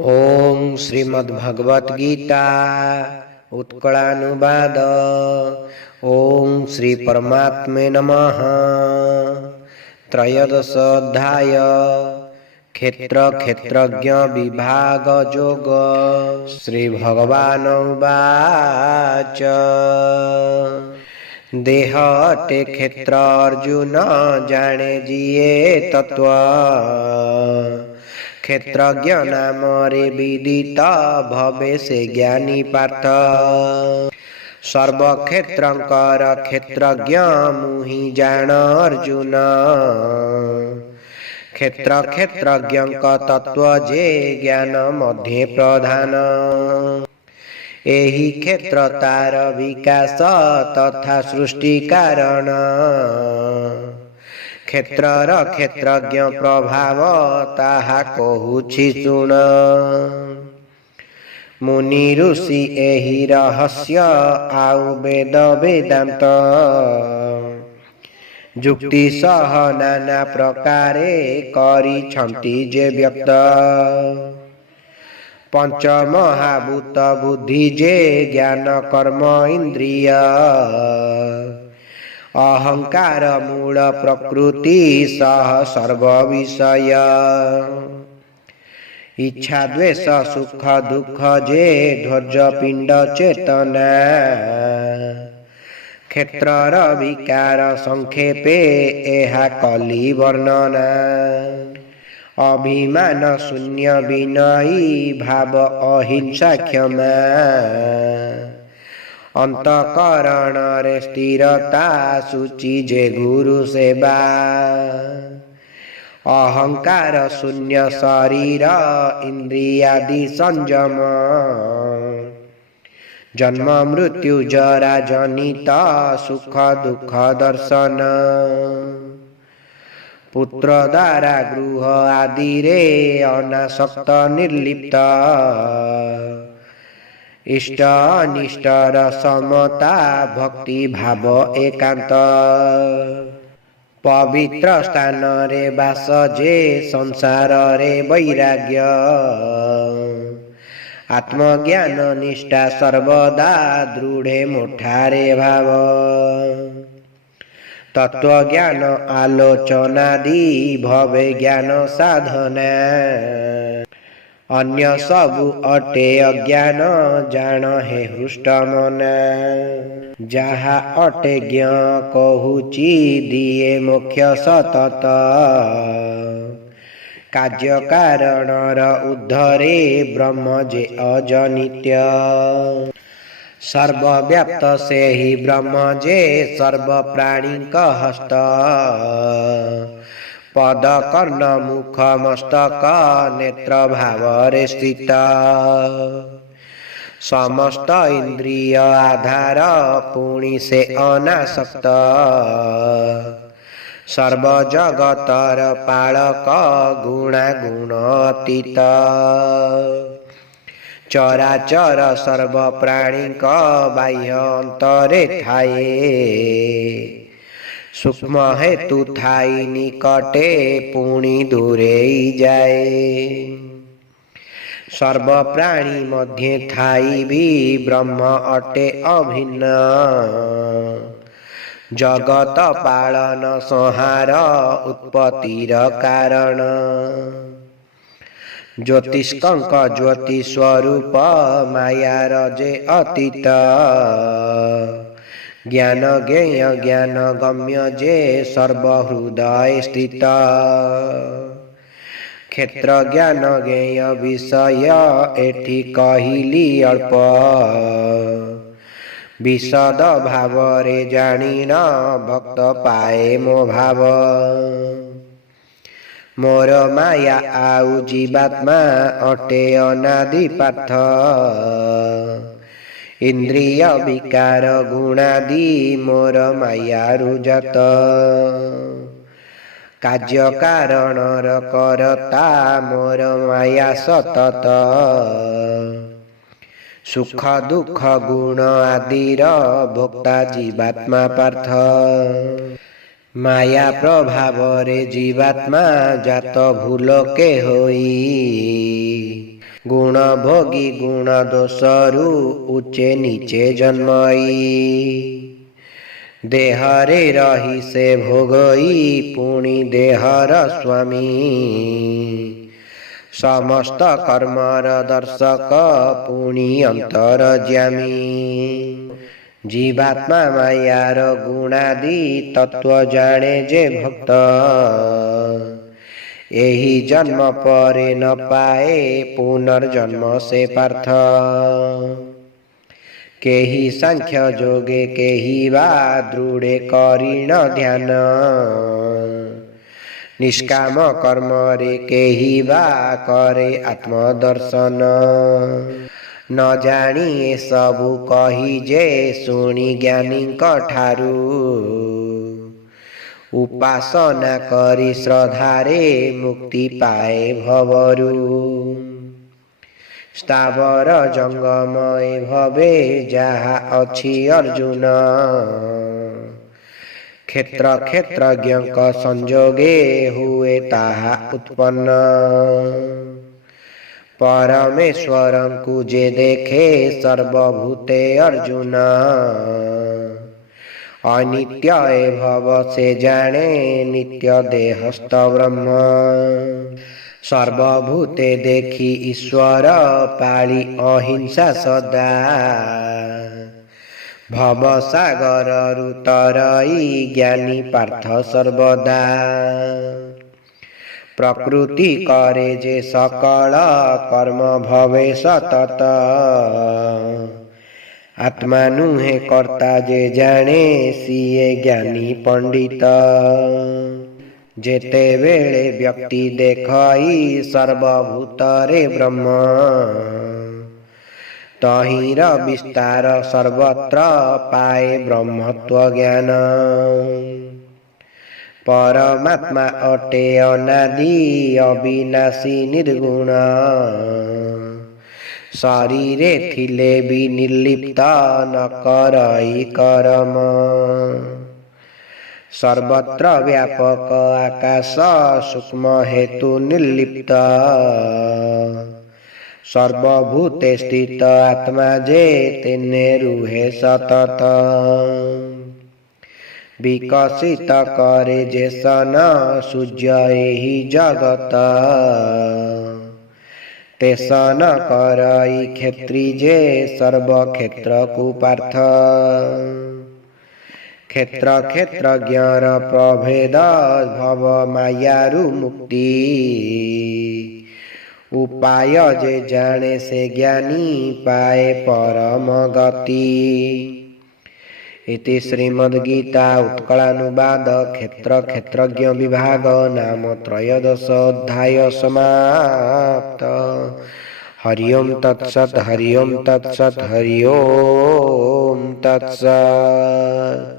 ओम श्रीमद्भगवत गीता उत्कलानुवाद। ओम श्री परमात्मे नमः। त्रयोदश अध्याय क्षेत्र क्षेत्रज्ञ विभाग योग। श्री भगवान उवाच देह अटे क्षेत्र अर्जुन जाने जिये तत्व क्षेत्रज्ञ नाम रे विदित भवे से ज्ञानी पार्थ सर्वक्षेत्रंकर क्षेत्रज्ञ मुहि जान अर्जुन क्षेत्र क्षेत्रज्ञ तत्व जे ज्ञान मध्य प्रधान एहि क्षेत्र तार विकास तथा सृष्टि कारण क्षेत्रर क्षेत्रज्ञ प्रभाव ताहा कहुछि सुन मुनि ऋषि एहि रहस्य आउ वेद वेदांत जुक्ति सह नाना प्रकारे करिछन्ति जे व्यक्त पंच महाभूत बुद्धि जे ज्ञान कर्म इंद्रिय अहंकार मूल प्रकृति सह सर्व विषय इच्छा द्वेष सुख दुख जे ध्वज पिंड चेतना क्षेत्रर विकार संक्षेपे एहा कली वर्णना अभिमान शून्य विनयी भाव अहिंसा क्षमा अंतकरण रे स्थिरता सूचि जे गुरु सेवा अहंकार शून्य शरीर इंद्रियादि संयम जन्म मृत्यु जरा जनित सुख दुख दर्शन पुत्र द्वारा गृह आदि रे अनासक्त निर्लिप्त इष्ट अनिष्टर समता भक्ति भाव एकांत पवित्र स्थान रे वास जे संसार रे वैराग्य आत्मज्ञान निष्ठा सर्वदा दृढ़े मुठारे भाव तत्व ज्ञान आलोचनादि भवे ज्ञान साधना अन्य सबु अटे अज्ञान जान हे हृष्ट मना जहा अटे ज्ञ कहुची दिए मोक्ष सतत कार्य कारणर उद्धरे ब्रह्म जे अजनित्य सर्वव्याप्त से ही ब्रह्म जे सर्व प्राणी हस्त पद कर्ण मुख मस्तक नेत्र भाव रे स्थित समस्त इंद्रिय आधार पुणी से अनासक्त सर्व जगतर पालक गुणा गुणातीत चराचर सर्व प्राणी बाह्य अंतरे थाए सूक्ष्म हेतु थाई निकटे पुणी दूरे जाए सर्व प्राणी मध्य थाई भी ब्रह्म अटे अभिन्न जगत पालन संहार उत्पत्तिर कारण ज्योतिष्कंक ज्योति स्वरूप मायार जे अतीत ज्ञान ज्ञेय ज्ञान गम्य जे सर्वहृदय स्थित क्षेत्र ज्ञान ज्ञेय विषय एठी कहिली अल्प विशद भाव रे जानिन भक्त पाए मो भाव मोर माया आउ जीवात्मा अटे अनादि पार्थ इंद्रिय विकार गुणादि मोर मायारु जात कार्य कारणर करता मोर माया सतत सुख दुख गुण आदिर भोक्ता जीवात्मा पार्थ माया प्रभाव रे जीवात्मा जात भूल के होई ગુણ ભોગી ગુણ દોષરૂ ઊંચે નીચે જન્મઈ દેહરે રહી સે ભોગઈ પુણી દેહર સ્વામી સમસ્ત કર્મર દર્શક પુણી અંતર જ્યામી જીવાત્મા માયાર ગુણાદિ તત્વ જાણે જે ભક્ત એહી જન્મ પરે ન પાએ પુનર્જન્મ સે પાર્થ કેહી સાંખ્ય જોગે કેહી વા દૃઢે કરીણ ધ્યાન નિષ્કામ કર્મ રે કેહી વા કરે આત્મદર્શન ન જાણી એ સબુ કહી જે શુણી જ્ઞાનીଙ୍କ ଠାରୁ ઉપાસના કરી શ્રદ્ધારે મુક્તિ પાએ ભવરૂ સ્થાવર જંગમ એ ભવે ଯାହା ଅଛି ଅର୍ଜୁନ କ୍ଷେତ୍ର କ୍ଷେତ୍ରଜ୍ଞଙ୍କ ସଂଯୋગે ହୁଏ ତାହା ଉତ୍ପନ୍ନ પરમેશ્વરଙ୍କୁ જે દેખે સર્વભૂતે અર્જુન અનિત્ય એ ભવ સે જાણે નિત્ય દેહસ્થ બ્રહ્મ સર્વભૂતે દેખી ઈશ્વર પાળી અહિંસા સદા ભવસાગરରୁ તરઈ જ્ઞાની પાર્થ સર્વદા પ્રકૃતિ કરે જે સકળ કર્મ ભવે સતત આત્માનું હે કર્તા જે જાણે સિએ જ્ઞાની પંડિત જેતે વેળે વ્યક્તિ દેખાઈ સર્વભૂતરે બ્રહ્મ તહિર વિસ્તાર સર્વત્ર પાએ બ્રહ્મત્વ જ્ઞાન પરમાત્મા અટે અનાદિ અવિનાશી નિર્ગુણ શરીરે થીલે બી નિર્લિપ્ત ન કરઈ કરમ સર્વત્ર વ્યાપક આકાશ સૂક્ષ્મ હેતુ નિર્લિપ્ત સર્વભૂતે સ્થિત આત્મા જે તેને રૂહે સતત વિકસિત કરે જે સન સૂર્ય એહી જગત તે સન કરઈ ખેત્રી જે સર્વ ક્ષેત્ર કુપાર્થ ક્ષેત્ર ક્ષેત્રજ્ઞર પ્રભેદ ભવ માયારુ મુક્તિ ઉપાય જે જાણે સે જ્ઞાની પાએ પરમ ગતિ इति श्रीमद्गीता उत्कलानुवाद क्षेत्र क्षेत्रज्ञ विभाग नाम त्रयोदशोऽध्याय समाप्त। हरि ओं तत्सत् हरि ओं तत्सत् हरि ओं तत्सत्।